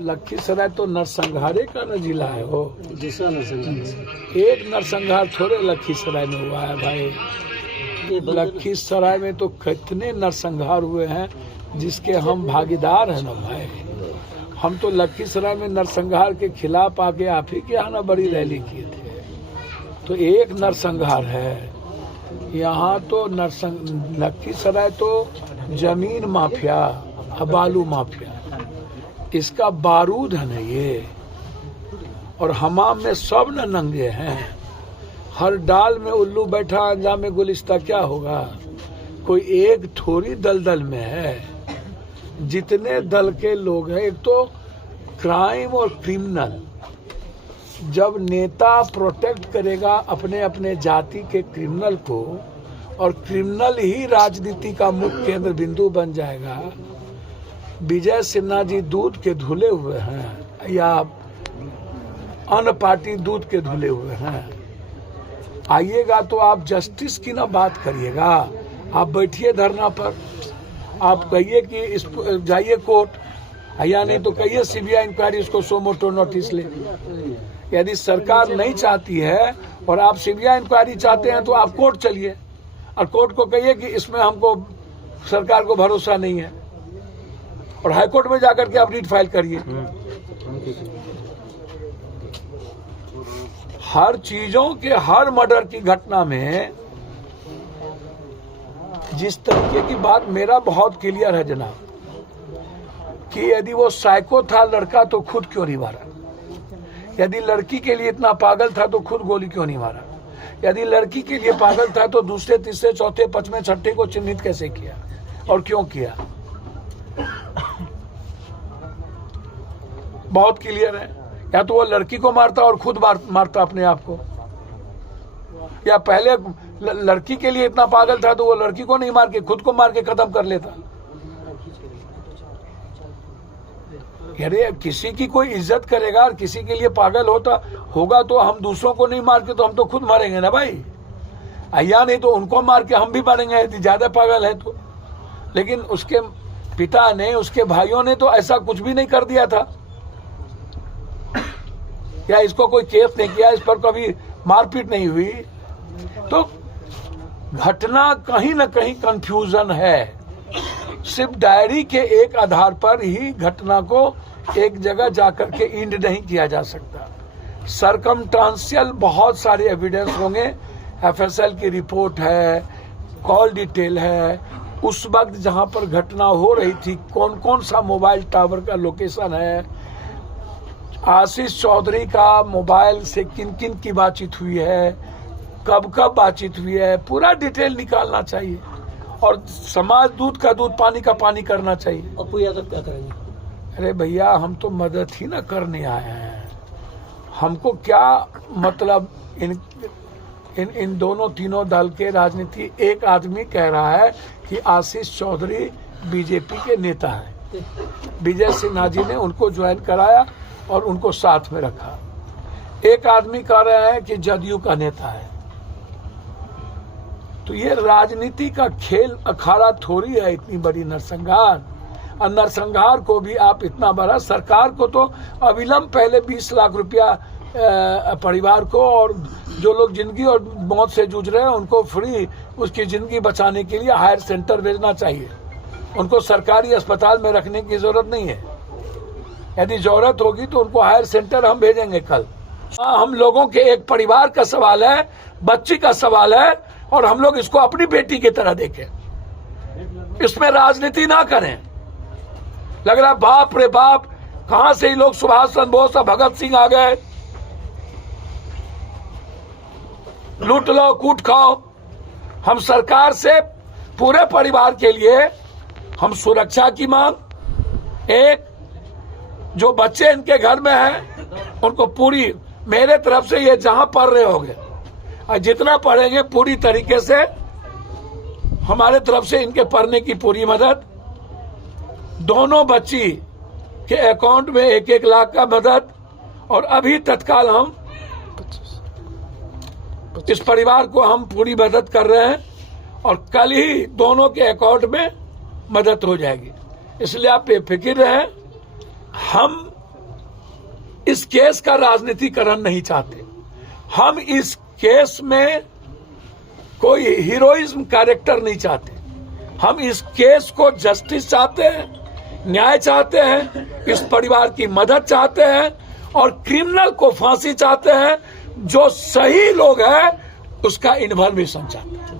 लखीसराय तो नरसंहारे का न जिला है हो। दूसरा नरसंहार एक नरसंहार थोड़े लखीसराय में हुआ है भाई। लखीसराय में तो कितने नरसंहार हुए हैं जिसके हम भागीदार हैं ना भाई। हम तो लखीसराय में नरसंहार के खिलाफ आके आप ही के यहाँ ना बड़ी रैली किए थे। तो एक नरसंहार है यहाँ तो लखीसराय तो जमीन माफिया, बालू माफिया, इसका बारूद है ना ये। और हमाम में सब न नंगे हैं, हर डाल में उल्लू बैठा, अंजाम में गुलिस्ता क्या होगा। कोई एक थोड़ी दलदल में है, जितने दल के लोग हैं। एक तो क्राइम और क्रिमिनल, जब नेता प्रोटेक्ट करेगा अपने अपने जाति के क्रिमिनल को, और क्रिमिनल ही राजनीति का मुख्य केंद्र बिंदु बन जाएगा। विजय सिन्हा जी दूध के धुले हुए हैं या अन्य पार्टी दूध के धुले हुए हैं। आइएगा तो आप जस्टिस की ना बात करिएगा। आप बैठिए धरना पर, आप कहिए कि इस जाइए कोर्ट, या नहीं तो कहिए सीबीआई इंक्वायरी इसको सो मोटो नोटिस ले। यदि सरकार नहीं चाहती है और आप सीबीआई इंक्वायरी चाहते हैं तो आप कोर्ट चलिए और कोर्ट को कहिए कि इसमें हमको सरकार को भरोसा नहीं है, और हाईकोर्ट में जाकर के आप रीट फाइल करिए। हर चीजों के, हर मर्डर की घटना में जिस तरीके की बात, मेरा बहुत क्लियर है जनाब, कि यदि वो साइको था लड़का तो खुद क्यों नहीं मारा। यदि लड़की के लिए इतना पागल था तो खुद गोली क्यों नहीं मारा। यदि लड़की के लिए पागल था तो दूसरे, तीसरे, चौथे, पांचवें, छठे को चिन्हित कैसे किया और क्यों किया। बहुत क्लियर है। या तो वो लड़की को मारता और खुद मारता अपने आप को, या पहले लड़की के लिए इतना पागल था तो वो लड़की को नहीं मार के खुद को मार के खत्म कर लेता। अरे किसी की कोई इज्जत करेगा और किसी के लिए पागल होगा तो हम दूसरों को नहीं मार के तो हम तो खुद मरेंगे ना भाई। या नहीं तो उनको मार के हम भी मरेंगे यदि ज्यादा पागल है तो। लेकिन उसके पिता ने, उसके भाइयों ने तो ऐसा कुछ भी नहीं कर दिया था, या इसको कोई केस नहीं किया, इस पर कभी मारपीट नहीं हुई। तो घटना कहीं ना कहीं कंफ्यूजन है। सिर्फ डायरी के एक आधार पर ही घटना को एक जगह जाकर के इंड नहीं किया जा सकता। सरकमस्टांशियल बहुत सारे एविडेंस होंगे। एफएसएल की रिपोर्ट है, कॉल डिटेल है, उस वक्त जहां पर घटना हो रही थी कौन कौन सा मोबाइल टावर का लोकेशन है, आशीष चौधरी का मोबाइल से किन किन की बातचीत हुई है, कब कब बातचीत हुई है, पूरा डिटेल निकालना चाहिए। और समाज दूध का दूध, पानी का पानी करना चाहिए। अपू यादव क्या करेंगे? अरे भैया हम तो मदद ही ना करने आए हैं। हमको क्या मतलब इन दोनों तीनों दल के राजनीति। एक आदमी कह रहा है कि आशीष चौधरी बीजेपी के नेता हैं, विजय सिन्हा जी ने उनको ज्वाइन कराया और उनको साथ में रखा। एक आदमी कह रहा है कि जदयू का नेता है। तो ये राजनीति का खेल अखाड़ा थोड़ी है इतनी बड़ी नरसंहार। और नरसंहार को भी आप इतना बड़ा, सरकार को तो अविलंब पहले 20 लाख रुपया परिवार को, और जो लोग जिंदगी और मौत से जूझ रहे हैं उनको फ्री उसकी जिंदगी बचाने के लिए हायर सेंटर भेजना चाहिए। उनको सरकारी अस्पताल में रखने की जरूरत नहीं है। यदि जरूरत होगी तो उनको हायर सेंटर हम भेजेंगे कल। हम लोगों के एक परिवार का सवाल है, बच्ची का सवाल है, और हम लोग इसको अपनी बेटी की तरह देखें। इसमें राजनीति ना करें। लग रहा बाप रे बाप, कहां से ही लोग सुभाष चंद्र बोस और भगत सिंह आ गए, लूट लो कूट खाओ। हम सरकार से पूरे परिवार के लिए हम सुरक्षा की मांग, एक जो बच्चे इनके घर में हैं उनको पूरी, मेरे तरफ से ये जहां पढ़ रहे होंगे और जितना पढ़ेंगे पूरी तरीके से हमारे तरफ से इनके पढ़ने की पूरी मदद। दोनों बच्ची के अकाउंट में 1-1 लाख का मदद। और अभी तत्काल हम इस परिवार को हम पूरी मदद कर रहे हैं और कल ही दोनों के अकाउंट में मदद हो जाएगी। इसलिए आप बेफिक्र रहें। हम इस केस का राजनीतिकरण नहीं चाहते। हम इस केस में कोई हीरोइज्म कैरेक्टर नहीं चाहते। हम इस केस को जस्टिस चाहते हैं, न्याय चाहते हैं, इस परिवार की मदद चाहते हैं और क्रिमिनल को फांसी चाहते हैं। जो सही लोग हैं उसका इन्फॉर्मेशन चाहते हैं।